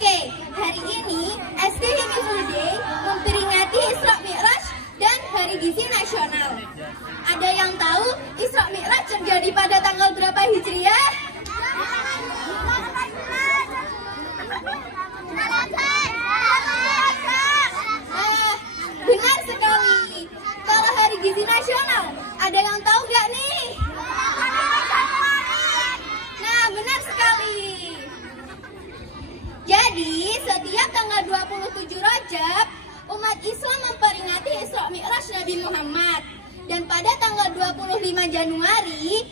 Oke, hari ini SD Himi Full Day memperingati Isra Mi'raj dan Hari Gizi Nasional. Ada yang tahu Isra Mi'raj terjadi pada tanggal berapa Hijriah? Benar sekali. Kalau Hari Gizi Nasional, ada yang tahu nggak nih? Nah, benar sekali. Jadi, setiap tanggal 27 Rajab, umat Islam memperingati Isra Mi'raj Nabi Muhammad. Dan pada tanggal 25 Januari,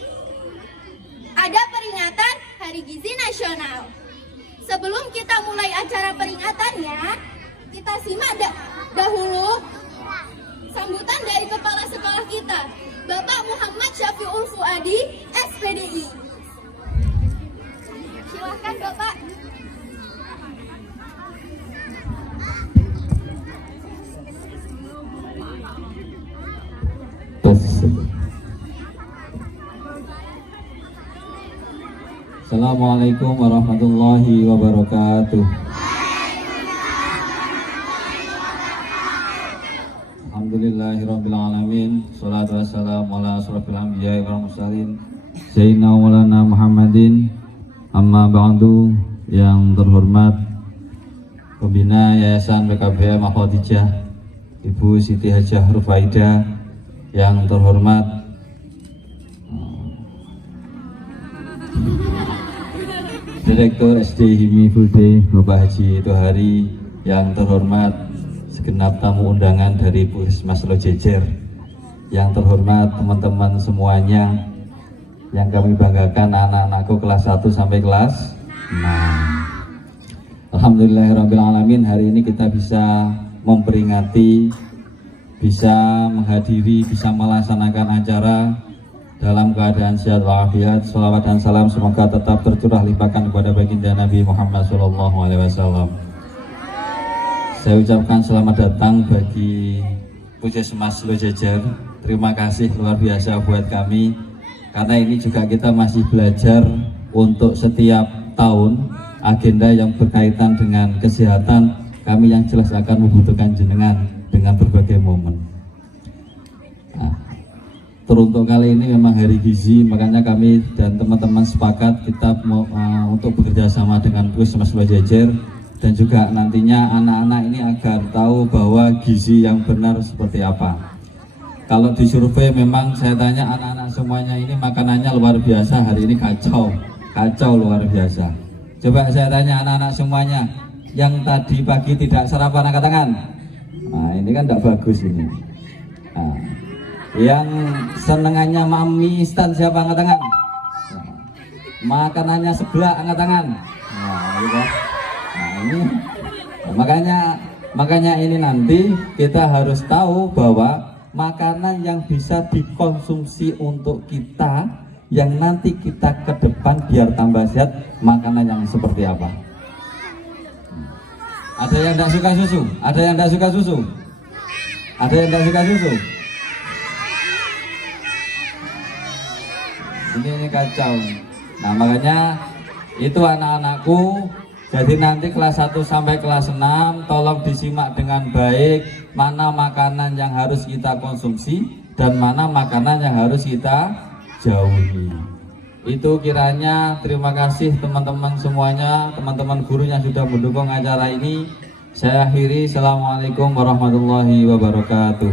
ada peringatan Hari Gizi Nasional. Sebelum kita mulai acara peringatannya, kita simak dahulu sambutan dari kepala sekolah kita, Bapak Muhammad Syafiul Fuadi, SPDI. Silahkan Bapak. Assalamualaikum warahmatullahi wabarakatuh. Alhamdulillahirabbil alamin. Shalatu wassalamu ala asrofil anbiya'i wal mursalin Sayyidina Maulana Muhammadin. Amma ba'du. Yang terhormat Pembina Yayasan PKBM Khadijah Ibu Siti Hajah Rufaida, yang terhormat Direktur SD Himi Full Day Bapak Haji Tohari, yang terhormat segenap tamu undangan dari Puskesmas Lojejer, yang terhormat teman-teman semuanya, yang kami banggakan anak-anakku kelas 1 sampai kelas 6. Alhamdulillahirrahmanirrahim, hari ini kita bisa memperingati, bisa menghadiri, bisa melaksanakan acara dalam keadaan sehat walafiat. Shalawat dan salam semoga tetap tercurah limpahkan kepada baginda Nabi Muhammad SAW. Saya ucapkan selamat datang bagi Puskesmas Lojejer. Terima kasih luar biasa buat kami, karena ini juga kita masih belajar untuk setiap tahun agenda yang berkaitan dengan kesehatan. Kami yang jelas akan membutuhkan jenengan dengan berbagai momen. Teruntuk kali ini memang hari gizi, makanya kami dan teman-teman sepakat kita untuk bekerja sama dengan Puskesmas Lojejer, dan juga nantinya anak-anak ini agar tahu bahwa gizi yang benar seperti apa. Kalau di survei memang saya tanya anak-anak semuanya ini makanannya luar biasa, hari ini kacau luar biasa. Coba saya tanya anak-anak semuanya, yang tadi pagi tidak sarapan angkat tangan. Nah, ini kan tidak bagus ini. Nah, yang senengannya mami instan siapa angkat tangan? Makanannya sebelah angkat tangan. Nah, ini makanya ini nanti kita harus tahu bahwa makanan yang bisa dikonsumsi untuk kita, yang nanti kita ke depan biar tambah sehat, makanan yang seperti apa? Ada yang tidak suka susu? Ada yang tidak suka susu? Ada yang tidak suka susu? Ini kacau. Nah, makanya itu anak-anakku, jadi nanti kelas 1 sampai kelas 6 tolong disimak dengan baik mana makanan yang harus kita konsumsi dan mana makanan yang harus kita jauhi. Itu kiranya. Terima kasih teman-teman semuanya, teman-teman guru yang sudah mendukung acara ini. Saya akhiri. Assalamualaikum warahmatullahi wabarakatuh.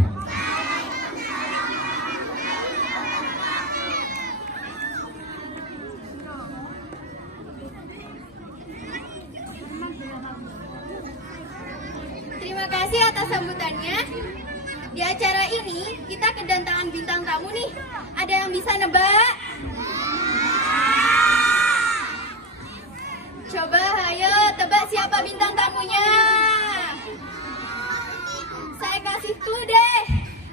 Terima kasih atas sambutannya. Di acara ini kita kedatangan bintang tamu nih. Ada yang bisa nebak? Coba ayo tebak siapa bintang tamunya. Saya kasih clue deh.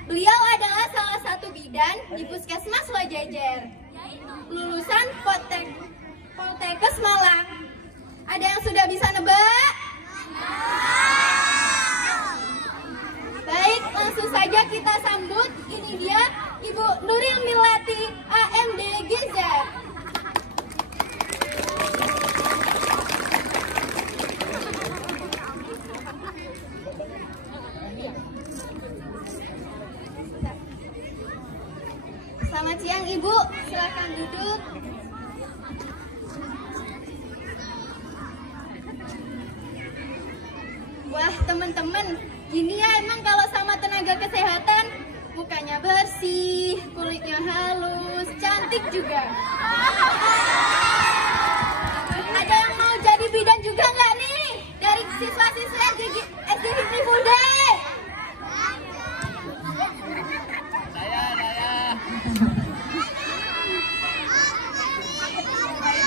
Beliau adalah salah satu bidan di Puskesmas Lojejer, lulusan Poltekkes Malang. Ada yang sudah bisa nebak? Baik, langsung saja kita sambut. Ini dia Ibu Nuril Milati, AMD GZ. Bu, silakan duduk. Wah, teman-teman, gini ya emang kalau sama tenaga kesehatan, mukanya bersih, kulitnya halus, cantik juga. Ada yang mau jadi bidan juga nggak nih? Dari siswa-siswa SD Hipni Fuday.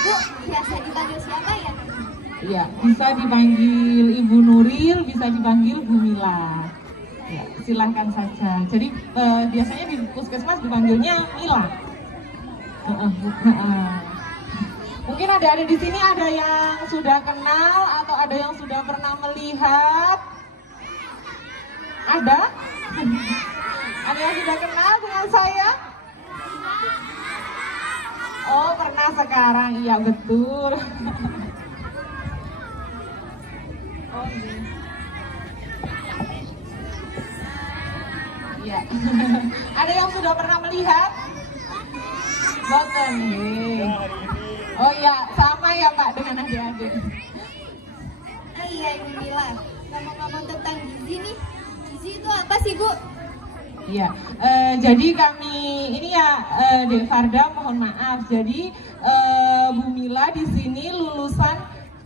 Bu, biasa dipanggil siapa ya? Ya, bisa dipanggil Ibu Nuril, bisa dipanggil Bu Mila. Ya, silahkan saja. Jadi biasanya di puskesmas dipanggilnya Mila. Mungkin ada di sini ada yang sudah kenal atau ada yang sudah pernah melihat. Ada? Ada yang sudah kenal dengan saya? Oh, pernah sekarang. Iya, betul. Oh, iya. Ada yang sudah pernah melihat? Boten. Oh ya, sama ya Pak dengan adik-adik. Iya Ibu Mila, ngomong-ngomong tentang gizi nih, gizi itu apa sih Bu? Iya, jadi kami ini ya Dek Farda mohon maaf. Jadi Bu Mila di sini lulusan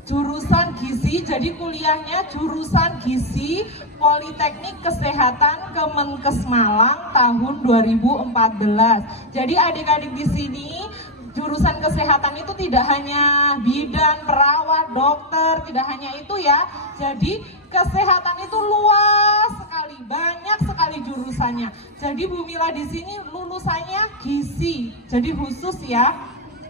jurusan gizi, jadi kuliahnya jurusan gizi Politeknik Kesehatan Kemenkes Malang tahun 2014. Jadi adik-adik di sini jurusan kesehatan itu tidak hanya bidan, perawat, dokter, tidak hanya itu ya. Jadi kesehatan itu luas sekali, banyak sekali jurusannya. Jadi Bu Mila di sini lulusannya gizi. Jadi khusus ya,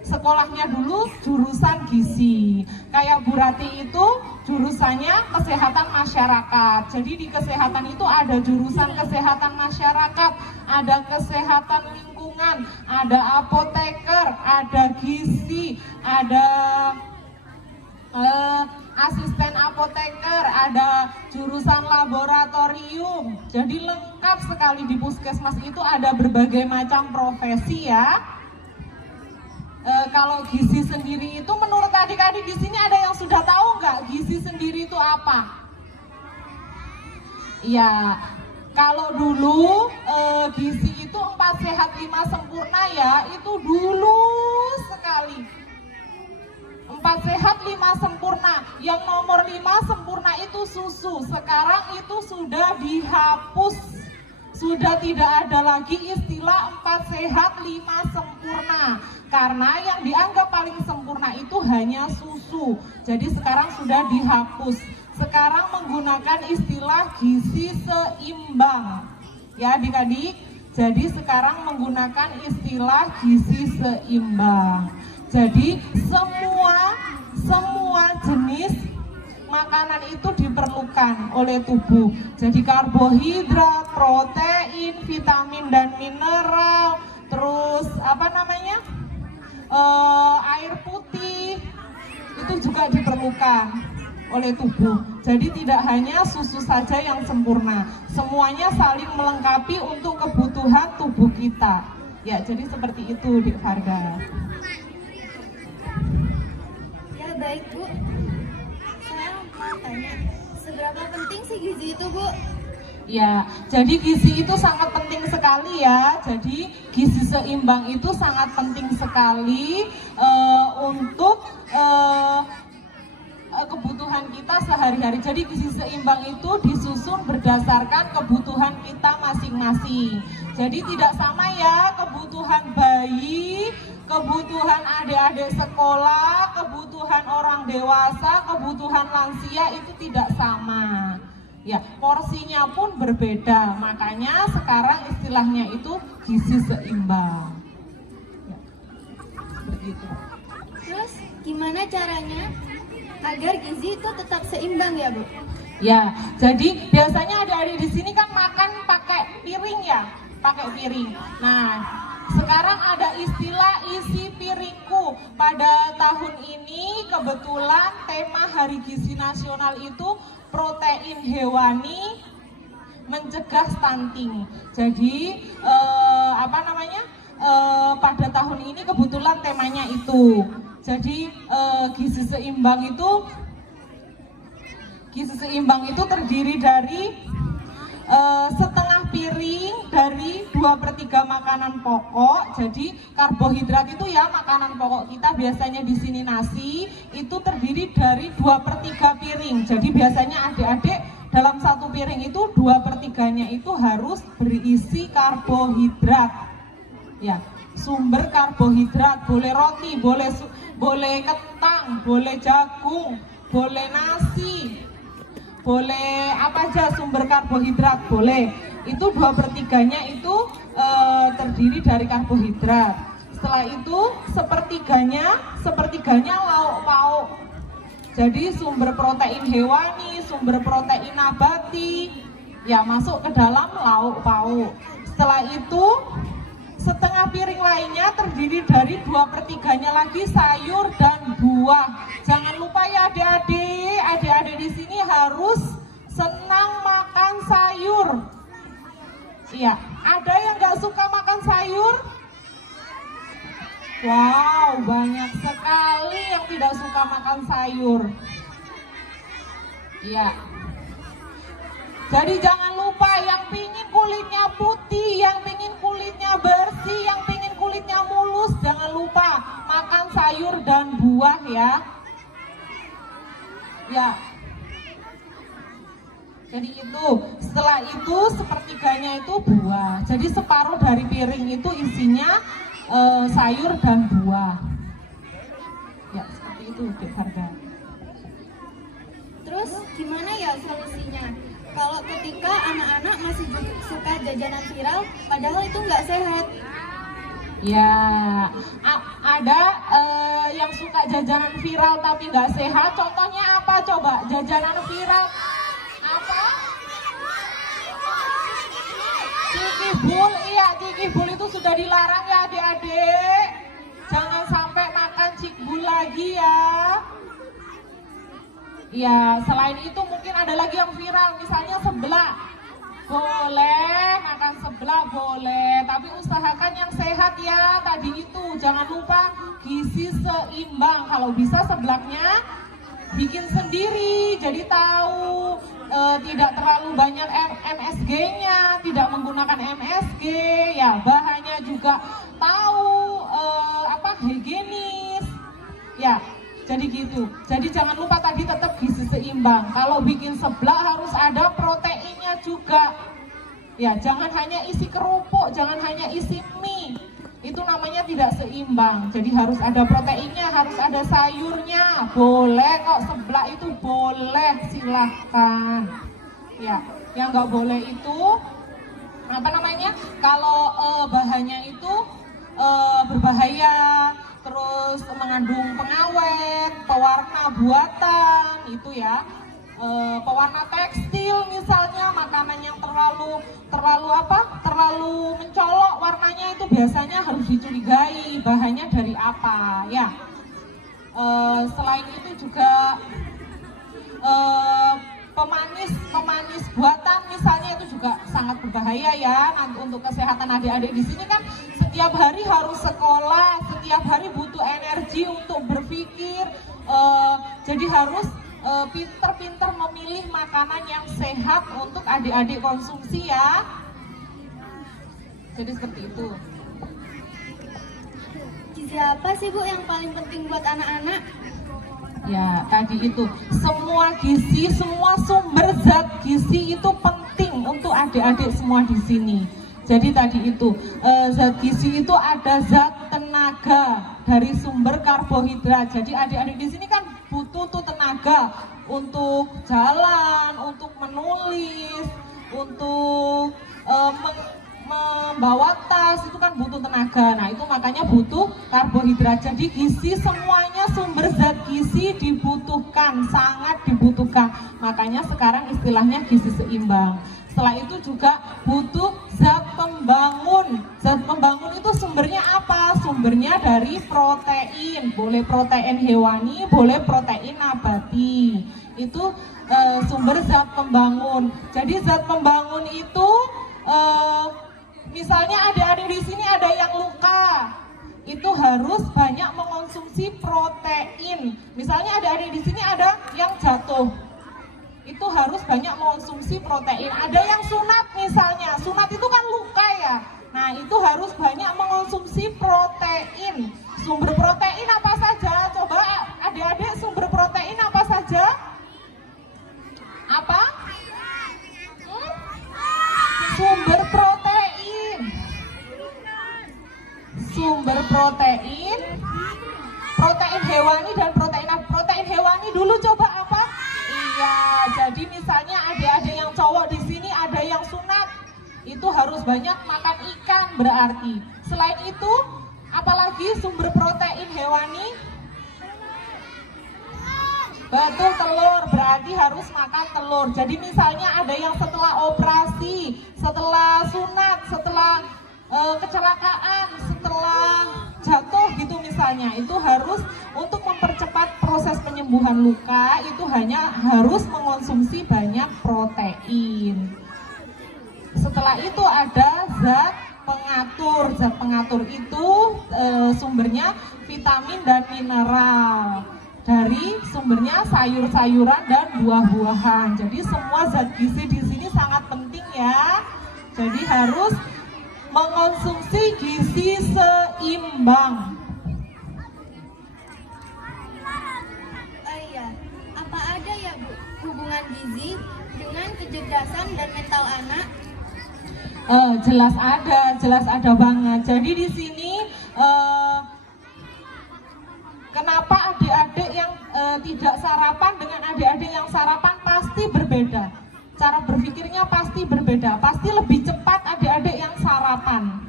sekolahnya dulu jurusan gizi. Kayak Bu Rati itu jurusannya kesehatan masyarakat. Jadi di kesehatan itu ada jurusan kesehatan masyarakat, ada kesehatan lingkungan, ada apoteker, ada gizi, ada asisten apoteker, ada jurusan laboratorium. Jadi lengkap sekali di puskesmas itu ada berbagai macam profesi ya. Kalau gizi sendiri itu menurut adik-adik di sini ada yang sudah tahu nggak gizi sendiri itu apa? Ya, kalau dulu gizi itu 4 sehat 5 sempurna ya, itu dulu sekali. 4 sehat 5 sempurna. Yang nomor 5 sempurna itu susu. Sekarang itu sudah dihapus. Sudah tidak ada lagi istilah 4 sehat 5 sempurna. Karena yang dianggap paling sempurna itu hanya susu. Jadi sekarang sudah dihapus. Sekarang menggunakan istilah gizi seimbang. Ya adik-adik, jadi sekarang menggunakan istilah gizi seimbang. Jadi semua jenis makanan itu diperlukan oleh tubuh. Jadi karbohidrat, protein, vitamin dan mineral, terus air putih itu juga diperlukan oleh tubuh. Jadi tidak hanya susu saja yang sempurna, semuanya saling melengkapi untuk kebutuhan tubuh kita. Ya, jadi seperti itu Dik Farda. Ya baik Bu, saya mau tanya, seberapa penting sih gizi itu Bu? Ya, jadi gizi itu sangat penting sekali ya. Jadi gizi seimbang itu sangat penting sekali untuk kebutuhan kita sehari-hari. Jadi gizi seimbang itu disusun berdasarkan kebutuhan kita masing-masing. Jadi tidak sama ya kebutuhan bayi, kebutuhan adik-adik sekolah, kebutuhan orang dewasa, kebutuhan lansia itu tidak sama. Ya, porsinya pun berbeda. Makanya sekarang istilahnya itu gizi seimbang. Ya, begitu. Terus gimana caranya agar gizi itu tetap seimbang ya Bu? Ya, jadi biasanya adik-adik di sini kan makan pakai piring ya, pakai piring. Nah, sekarang ada istilah isi piringku. Pada tahun ini kebetulan tema Hari Gizi Nasional itu protein hewani mencegah stunting. Jadi pada tahun ini kebetulan temanya itu. Jadi gizi seimbang itu terdiri dari setengah piring dari 2/3 makanan pokok. Jadi karbohidrat itu ya makanan pokok kita, biasanya di sini nasi, itu terdiri dari 2/3 piring. Jadi biasanya adik-adik dalam satu piring itu 2/3-nya itu harus berisi karbohidrat. Ya, sumber karbohidrat, boleh roti, boleh kentang, boleh jagung, boleh nasi, boleh apa aja sumber karbohidrat boleh. Itu 2/3-nya itu terdiri dari karbohidrat. Setelah itu sepertiganya lauk pauk. Jadi sumber protein hewani, sumber protein nabati ya masuk ke dalam lauk pauk. Setelah itu setengah piring lainnya terdiri dari 2/3-nya lagi sayur dan buah. Jangan lupa ya adik-adik di sini harus senang makan sayur. Iya, ada yang nggak suka makan sayur? Wow, banyak sekali yang tidak suka makan sayur. Iya. Jadi jangan lupa yang pingin kulitnya putih, yang pingin kulitnya bersih, yang pingin kulitnya mulus, jangan lupa makan sayur dan buah ya. Ya. Jadi itu, setelah itu sepertiganya itu buah. Jadi separuh dari piring itu isinya sayur dan buah. Ya, seperti itu Dek Farda. Terus gimana ya solusinya? Kalau ketika anak-anak masih suka jajanan viral, padahal itu nggak sehat. Ya, ada yang suka jajanan viral tapi nggak sehat. Contohnya apa coba? Jajanan viral apa? Cikibul, iya cikibul itu sudah dilarang ya adik-adik. Jangan sampai makan cikbul lagi ya. Ya, selain itu mungkin ada lagi yang viral, misalnya seblak. Boleh, makan seblak boleh, tapi usahakan yang sehat ya. Tadi itu, jangan lupa gizi seimbang. Kalau bisa seblaknya bikin sendiri, jadi tahu tidak terlalu banyak MSG-nya, tidak menggunakan MSG, ya bahannya juga tahu higienis, ya. Jadi gitu. Jadi jangan lupa tadi tetap gizi seimbang. Kalau bikin seblak harus ada proteinnya juga. Ya, jangan hanya isi kerupuk, jangan hanya isi mie. Itu namanya tidak seimbang. Jadi harus ada proteinnya, harus ada sayurnya. Boleh kok seblak itu boleh, silahkan. Ya, yang nggak boleh itu kalau bahannya itu berbahaya, terus mengandung pengawet, pewarna buatan, itu ya, pewarna tekstil misalnya, makanan yang terlalu mencolok warnanya itu biasanya harus dicurigai bahannya dari apa ya. Selain itu juga pemanis buatan misalnya itu juga sangat berbahaya ya untuk kesehatan adik-adik di sini kan. Setiap hari harus sekolah, setiap hari butuh energi untuk berpikir, jadi harus pinter-pinter memilih makanan yang sehat untuk adik-adik konsumsi ya. Jadi seperti itu. Gizi apa sih Bu yang paling penting buat anak-anak? Ya, tadi itu semua gizi, semua sumber zat gizi itu penting untuk adik-adik semua di sini. Jadi tadi itu zat gizi itu ada zat tenaga dari sumber karbohidrat. Jadi adik-adik di sini kan butuh tuh tenaga untuk jalan, untuk menulis, untuk membawa tas, itu kan butuh tenaga. Nah itu makanya butuh karbohidrat. Jadi gizi semuanya sumber zat gizi dibutuhkan, sangat dibutuhkan. Makanya sekarang istilahnya gizi seimbang. Setelah itu juga butuh zat pembangun. Zat pembangun itu sumbernya apa? Sumbernya dari protein. Boleh protein hewani, boleh protein nabati. Itu sumber zat pembangun. Jadi zat pembangun itu Misalnya adik-adik di sini ada yang luka, itu harus banyak mengonsumsi protein. Misalnya adik-adik di sini ada yang jatuh, itu harus banyak mengonsumsi protein. Ada yang sunat misalnya, sunat itu kan luka ya. Nah itu harus banyak mengonsumsi protein. Sumber protein apa saja? Coba adik-adik, sumber protein apa saja? Apa? Sumber protein. Sumber protein, protein hewani dan protein hewani dulu coba apa? Iya, jadi misalnya adik-adik yang cowok di sini ada yang sunat, itu harus banyak makan ikan berarti. Selain itu, apalagi sumber protein hewani? Betul, telur, berarti harus makan telur. Jadi misalnya ada yang setelah operasi, setelah sunat, setelah kecelakaan, setelah jatuh gitu misalnya, itu harus untuk mempercepat proses penyembuhan luka, itu hanya harus mengonsumsi banyak protein. Setelah itu ada zat pengatur. Zat pengatur itu sumbernya vitamin dan mineral. Dari sumbernya sayur-sayuran dan buah-buahan. Jadi semua zat gizi di sini sangat penting ya. Jadi harus mengonsumsi gizi seimbang. Iya, apa ada ya Bu hubungan gizi dengan kecerdasan dan mental anak? Jelas ada banget. Jadi di sini kenapa adik-adik yang tidak sarapan dengan adik-adik yang sarapan pasti berbeda. Cara berpikirnya pasti berbeda, pasti lebih cepat adik-adik yang sarapan.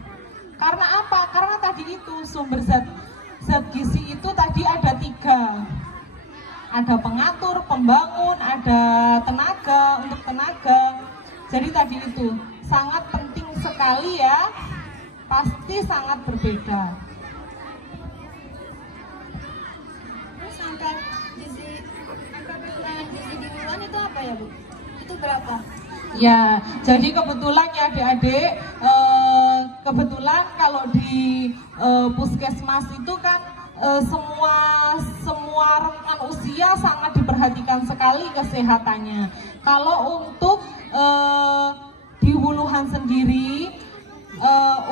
Karena apa? Karena tadi itu sumber zat gizi itu tadi ada 3. Ada pengatur, pembangun, ada tenaga, untuk tenaga. Jadi tadi itu sangat penting sekali ya, pasti sangat berbeda. Terus angka kekurangan gizi di bulan itu apa ya Bu? Itu berapa? Ya, jadi kebetulan ya adik-adik, kebetulan kalau di puskesmas itu kan semua rentan usia sangat diperhatikan sekali kesehatannya. Kalau untuk di Wuluhan sendiri,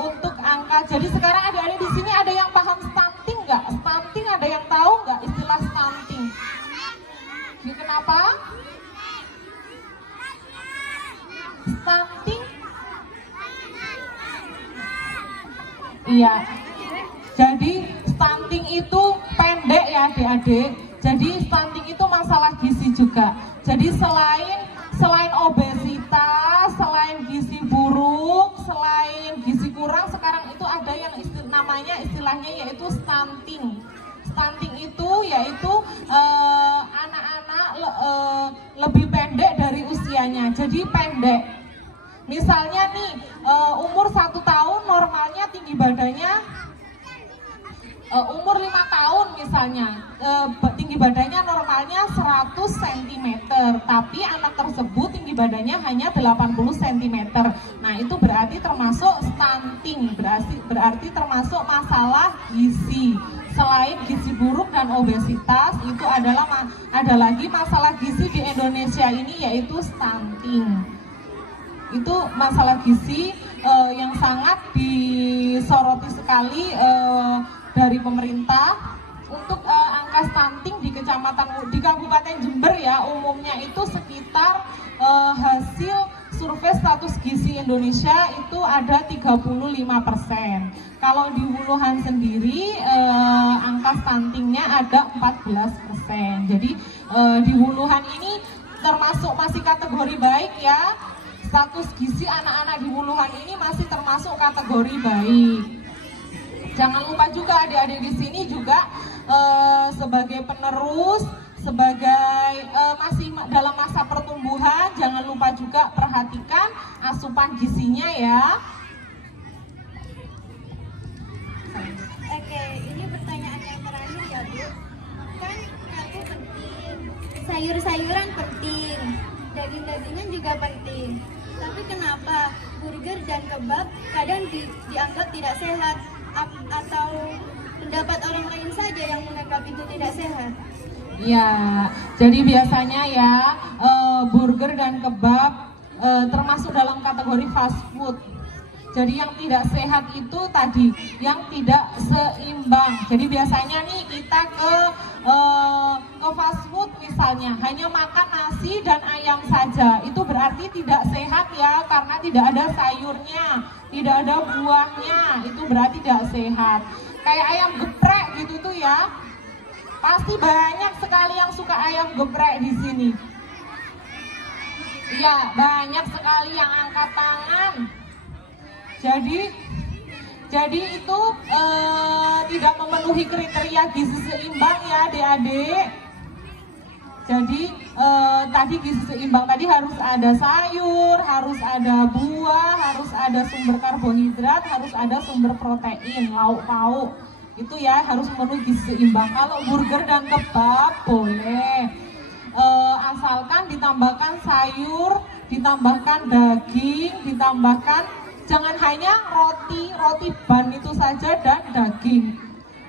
untuk angka, jadi sekarang adik-adik di sini ada yang paham stunting nggak? Stunting ada yang tahu nggak istilah stunting? Kenapa? Stunting? Iya. Jadi stunting itu pendek ya adik-adik. Jadi stunting itu masalah gizi juga. Jadi selain obesitas, selain gizi buruk, selain gizi kurang, sekarang itu ada yang istilahnya yaitu stunting. Stunting itu yaitu anak-anak lebih pendek dari usianya. Jadi pendek. Misalnya nih umur 1 tahun normalnya tinggi badannya, umur 5 tahun misalnya tinggi badannya normalnya 100 cm, tapi anak tersebut tinggi badannya hanya 80 cm. Nah itu berarti termasuk stunting, berarti termasuk masalah gizi. Selain gizi buruk dan obesitas, itu ada lagi masalah gizi di Indonesia ini yaitu stunting. Itu masalah gizi yang sangat disoroti sekali dari pemerintah. Untuk angka stunting di Kabupaten Jember ya umumnya itu sekitar hasil survei status gizi Indonesia itu ada 35%. Kalau di Wuluhan sendiri angka stuntingnya ada 14%. Jadi di Wuluhan ini termasuk masih kategori baik ya. Status gizi anak-anak di Wuluhan ini masih termasuk kategori baik. Jangan lupa juga adik-adik di sini juga sebagai penerus, sebagai masih dalam masa pertumbuhan, jangan lupa juga perhatikan asupan gizinya ya. Oke, ini pertanyaan yang terakhir ya Bu. Kan karbo penting, sayur-sayuran penting, daging-dagingan juga penting. Tapi kenapa burger dan kebab kadang dianggap tidak sehat? Atau pendapat orang lain saja yang menganggap itu tidak sehat? Ya, jadi biasanya ya burger dan kebab termasuk dalam kategori fast food. Jadi yang tidak sehat itu tadi, yang tidak seimbang. Jadi biasanya nih kita ke fast food misalnya hanya makan nasi dan ayam saja. Itu berarti tidak sehat ya, karena tidak ada sayurnya, tidak ada buahnya. Itu berarti tidak sehat. Kayak ayam geprek gitu tuh ya. Pasti banyak sekali yang suka ayam geprek di sini. Iya, banyak sekali yang angkat tangan. Jadi itu tidak memenuhi kriteria gizi seimbang ya adik-adik. Jadi tadi gizi seimbang tadi harus ada sayur, harus ada buah, harus ada sumber karbohidrat, harus ada sumber protein, lauk pauk. Itu ya harus memenuhi gizi seimbang. Kalau burger dan kebab boleh, asalkan ditambahkan sayur, ditambahkan daging, ditambahkan jangan hanya roti ban itu saja dan daging,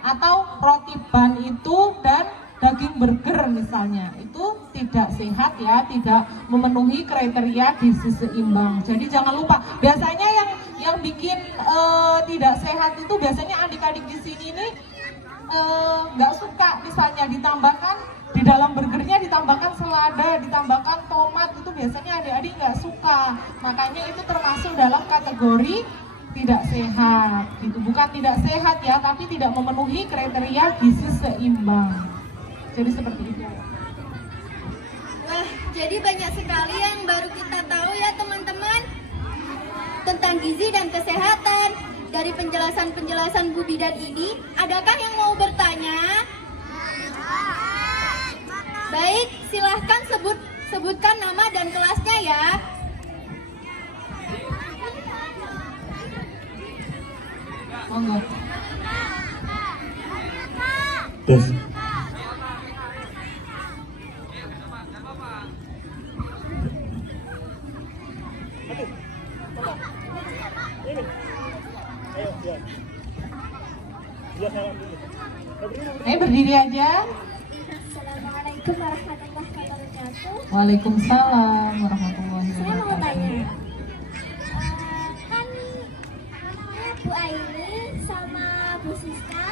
atau roti ban itu dan daging burger misalnya. Itu tidak sehat ya, tidak memenuhi kriteria gizi seimbang. Jadi jangan lupa, biasanya yang bikin tidak sehat itu biasanya adik-adik di sini nih nggak suka misalnya ditambahkan di dalam burgernya ditambahkan selada, ditambahkan tomat, itu biasanya adik-adik nggak suka. Makanya itu termasuk dalam kategori tidak sehat. Itu bukan tidak sehat ya, tapi tidak memenuhi kriteria gizi seimbang. Jadi seperti itu. Wah, jadi banyak sekali yang baru kita tahu ya teman-teman tentang gizi dan kesehatan. Dari penjelasan-penjelasan Bu Bidan ini, adakah yang mau bertanya? Baik, silahkan sebutkan nama dan kelasnya ya. Monggo. Terus Berdiri aja. Assalamualaikum warahmatullahi wabarakatuh. Waalaikumsalam warahmatullahi Saya mau wabarakatuh. tanya, kan Bu Aini sama Bu Siska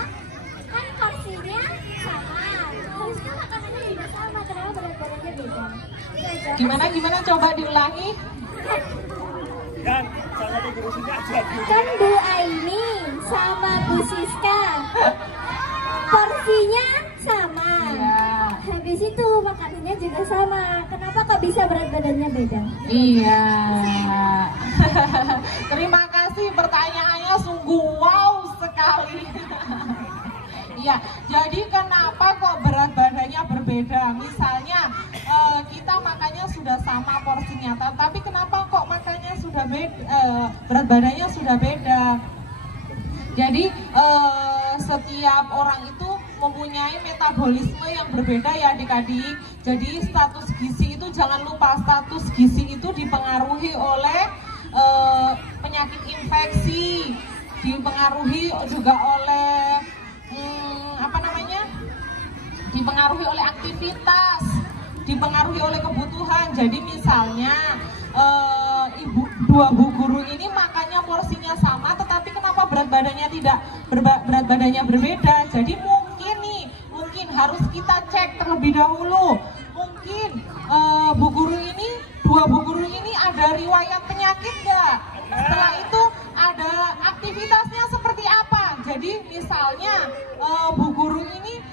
kan porsinya sama, terusnya makanannya juga sama, kenapa berat badannya beda? Gimana coba diulangi? Kan Bu Aini sama Bu Siska porsinya sama, habis itu makanannya juga sama, kenapa kok bisa berat badannya beda? Iya. Terima kasih, pertanyaannya sungguh wow sekali. Iya, jadi kenapa kok berat badannya berbeda? Misalnya kita makannya sudah sama porsinya, tapi kenapa kok makannya sudah beda, berat badannya sudah beda? Jadi setiap orang itu mempunyai metabolisme yang berbeda ya adik-adik. Jadi status gizi itu jangan lupa, status gizi itu dipengaruhi oleh penyakit infeksi, dipengaruhi juga oleh dipengaruhi oleh aktivitas, dipengaruhi oleh kebutuhan. Jadi misalnya dua bu guru ini makannya porsinya sama, tetapi kenapa berat badannya berbeda? Jadi mungkin harus kita cek terlebih dahulu. Mungkin dua bu guru ini ada riwayat penyakit nggak? Setelah itu ada aktivitasnya seperti apa? Jadi misalnya bu guru ini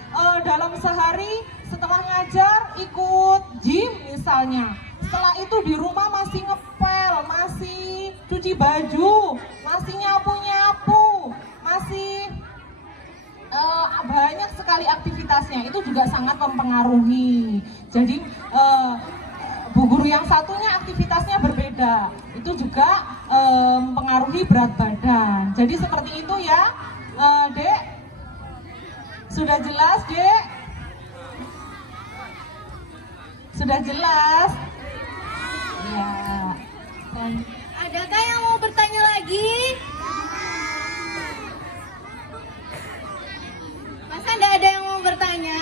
dalam sehari setelah ngajar ikut gym misalnya. Setelah itu di rumah masih ngepel, masih cuci baju, masih nyapu-nyapu, masih banyak sekali aktivitasnya. Itu juga sangat mempengaruhi. Jadi bu guru yang satunya aktivitasnya berbeda, itu juga mempengaruhi berat badan. Jadi seperti itu ya, Dek. Sudah jelas, Dek? Sudah jelas? Ya. Adakah yang mau bertanya lagi? Masa tidak ada yang mau bertanya?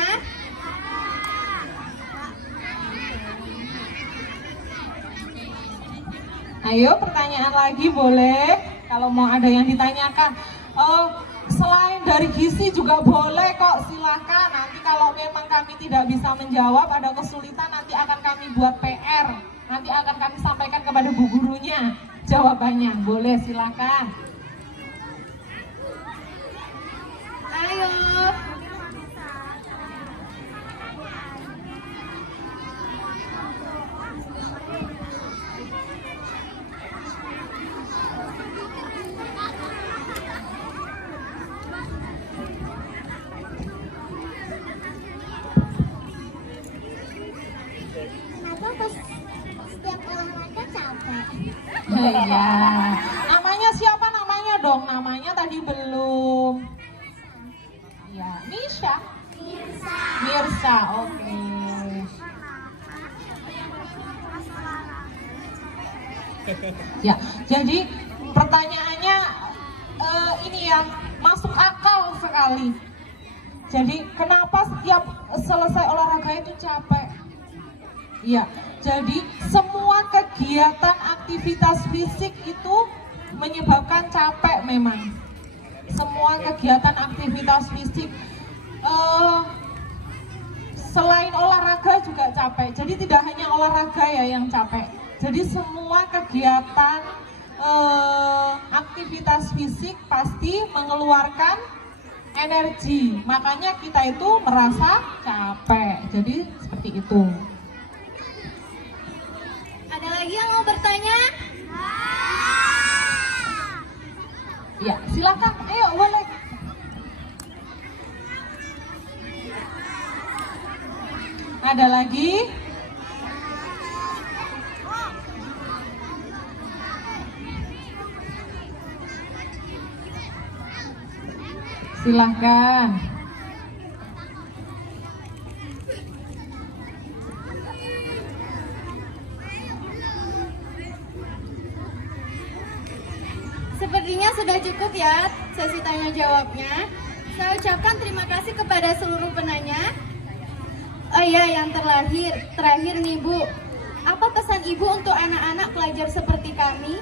Ayo pertanyaan lagi boleh. Kalau mau ada yang ditanyakan. Selain dari gizi juga boleh kok, silahkan. Nanti kalau memang kami tidak bisa menjawab, ada kesulitan, nanti akan kami buat PR. Nanti akan kami sampaikan kepada bu gurunya jawabannya. Boleh, silahkan. Ayo. Kenapa setiap olahraga capek? Iya. Namanya siapa namanya dong? Namanya tadi belum. Ya, Nisha. Mirsa, oke. Ya, jadi pertanyaannya ini ya, masuk akal sekali. Jadi kenapa setiap selesai olahraga itu capek? Ya, jadi semua kegiatan aktivitas fisik itu menyebabkan capek memang. Semua kegiatan aktivitas fisik selain olahraga juga capek. Jadi tidak hanya olahraga ya yang capek. Jadi semua kegiatan aktivitas fisik pasti mengeluarkan energi. Makanya kita itu merasa capek. Jadi seperti itu. Ada lagi yang mau bertanya? Ya, silakan. Ayo, boleh. Ada lagi? Silahkan. Sepertinya sudah cukup ya sesi tanya jawabnya. Saya ucapkan terima kasih kepada seluruh penanya. Oh iya, yang terakhir nih Bu, apa pesan Ibu untuk anak-anak pelajar seperti kami?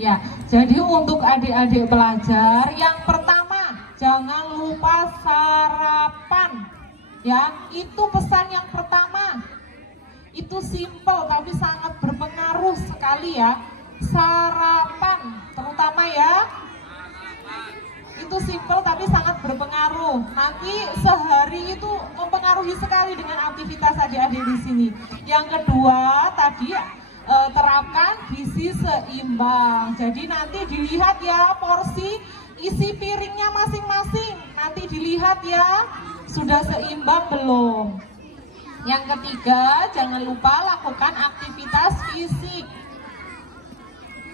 Ya, jadi untuk adik-adik pelajar, yang pertama, jangan lupa sarapan. Ya, itu pesan yang pertama. Itu simple tapi sangat berpengaruh sekali ya. Sarapan, terutama ya. Itu simple tapi sangat berpengaruh. Nanti sehari itu mempengaruhi sekali dengan aktivitas adik-adik di sini. Yang kedua, tadi terapkan gizi seimbang. Jadi nanti dilihat ya porsi isi piringnya masing-masing. Nanti dilihat ya sudah seimbang belum. Yang ketiga, jangan lupa lakukan aktivitas fisik.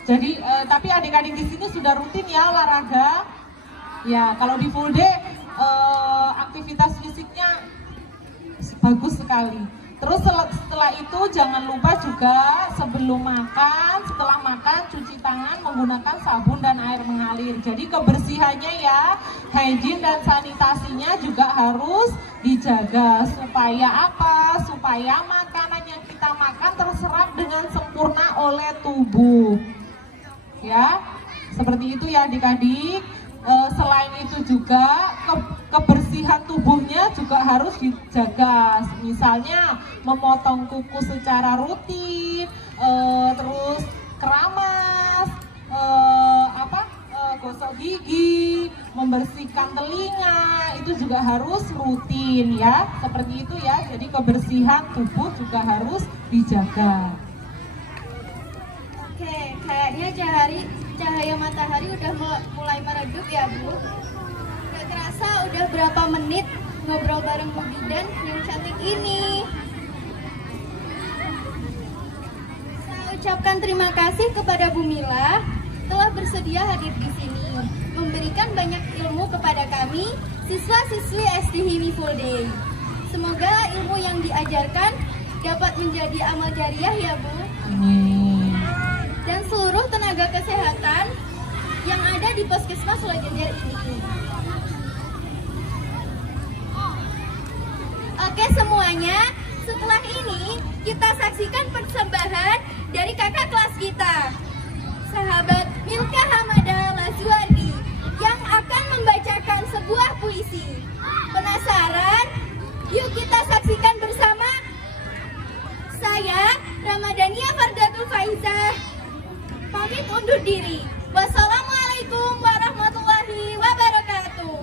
Jadi tapi adik-adik di sini sudah rutin ya olahraga. Ya, kalau di full day aktivitas fisiknya bagus sekali. Terus setelah itu jangan lupa juga sebelum makan, setelah makan cuci tangan menggunakan sabun dan air mengalir. Jadi kebersihannya ya, hygiene dan sanitasinya juga harus dijaga. Supaya apa? Supaya makanan yang kita makan terserap dengan sempurna oleh tubuh. Ya, seperti itu ya adik-adik. Selain itu juga kebersihan tubuhnya juga harus dijaga. Misalnya memotong kuku secara rutin, terus keramas, gosok gigi, membersihkan telinga, itu juga harus rutin ya. Seperti itu ya. Jadi kebersihan tubuh juga harus dijaga. Oke, kayaknya cahaya matahari udah mulai meredup ya Bu. Gak kerasa udah berapa menit ngobrol bareng Bu Bidan yang cantik ini. Saya ucapkan terima kasih kepada Bu Mila telah bersedia hadir di sini, memberikan banyak ilmu kepada kami, siswa-siswi SD HIMI Full Day. Semoga ilmu yang diajarkan dapat menjadi amal jariah ya Bu. Amin. seluruh tenaga kesehatan yang ada di Puskesmas Legender ini. Oke semuanya, setelah ini kita saksikan persembahan dari kakak kelas kita, sahabat Milka Hamada Lazuardi, yang akan membacakan sebuah puisi. Penasaran? Yuk kita saksikan bersama. Saya, Ramadhania Fardatul Faizah, pamit undur diri. Wassalamualaikum warahmatullahi wabarakatuh.